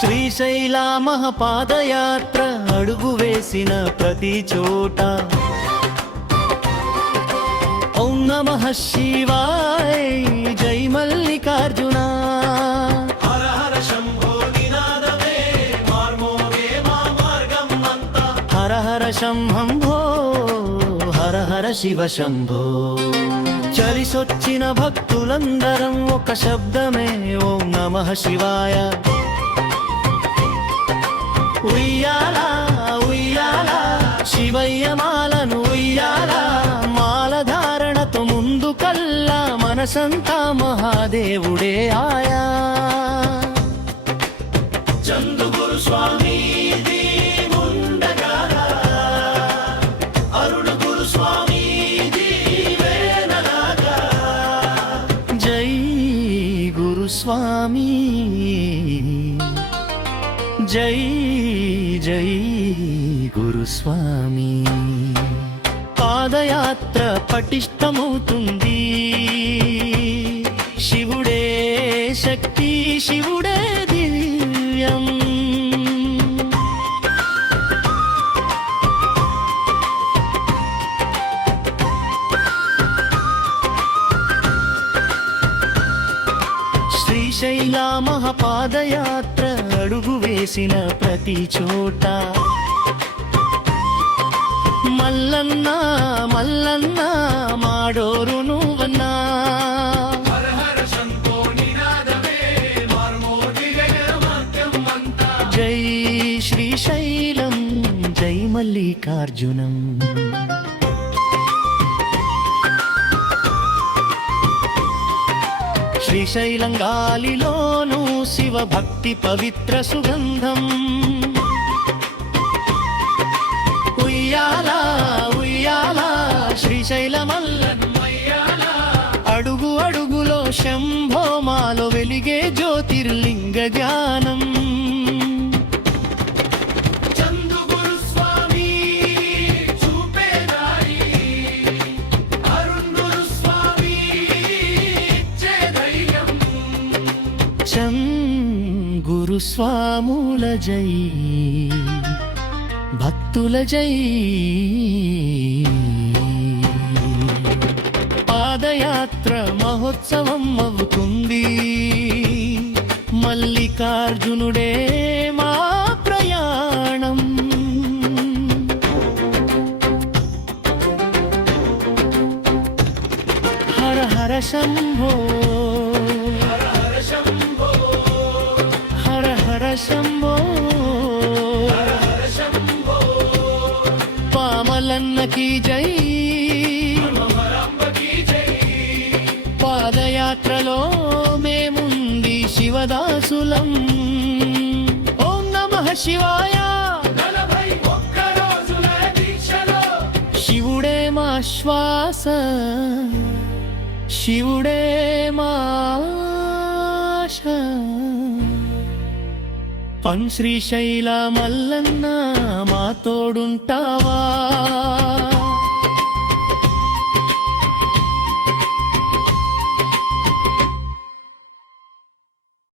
శ్రీశైల మహాపాదయాత్ర అడుగు వేసిన ప్రతి చోట ఓం నమః శివాయ జై మల్లికార్జున హర హర శంభో నినాదమే మార్మోగే మా మార్గం అంతా హర హర శంభో హర హర శివ శంభో చలిసొచ్చిన భక్తులందరం ఒక శబ్దమే ఓం నమః శివాయ ఉయ్యాల ఉయ్యాల శివయ్య మాలను ఉయ్యాల మాలధారణతో ముందు కల్లా మనసంతా మహాదేవుడే ఆయా చందు గురు స్వామి అరుణ గురు స్వామి జై గురు స్వామి జై జై గురుస్వామి పాదయాత్ర పటిష్టమవుతుంది శివుడే శక్తి శివుడే దివ్యం శ్రీశైల మహాపాదయాత్ర అడుగు వేసిన ప్రతి చోట మల్లన్న మల్లన్న మాడోరు నువ్వన్నా హర హర శంభో నినాదమే మార్మోగే మార్గం అంతా జై శ్రీశైలం జై మల్లికార్జునం శ్రీశైలం గాలిలోను శివ భక్తి పవిత్ర సుగంధం ఉయ్యాల ఉయ్యాల శ్రీశైలమల్లన్మయ్యాల అడుగు అడుగులో శంభోమాలో వెలిగే జ్యోతిర్లింగ జ్ఞానం చందు గురు స్వామి చూపే దారి అరుణ్ గురు స్వామి ఇచ్చే ధైర్యం చం గురుస్వాముల జై భక్తుల జై పాదయాత్ర మహోత్సవం అవుతుంది మల్లికార్జునుడే మా ప్రయాణం హర హర శంభో హర హర శంభో హర హర శంభో హర హర శంభో పామలన్నకి జై మమరాంబకి జై పాదయాత్రలో మేముంది శివదాసులం ఓం నమః శివాయ 41 రోజుల దీక్షలో శివుడే మా శ్వాస శివుడే మా ఆశ శ్రీశైల మల్లన్న మా తోడుంటావా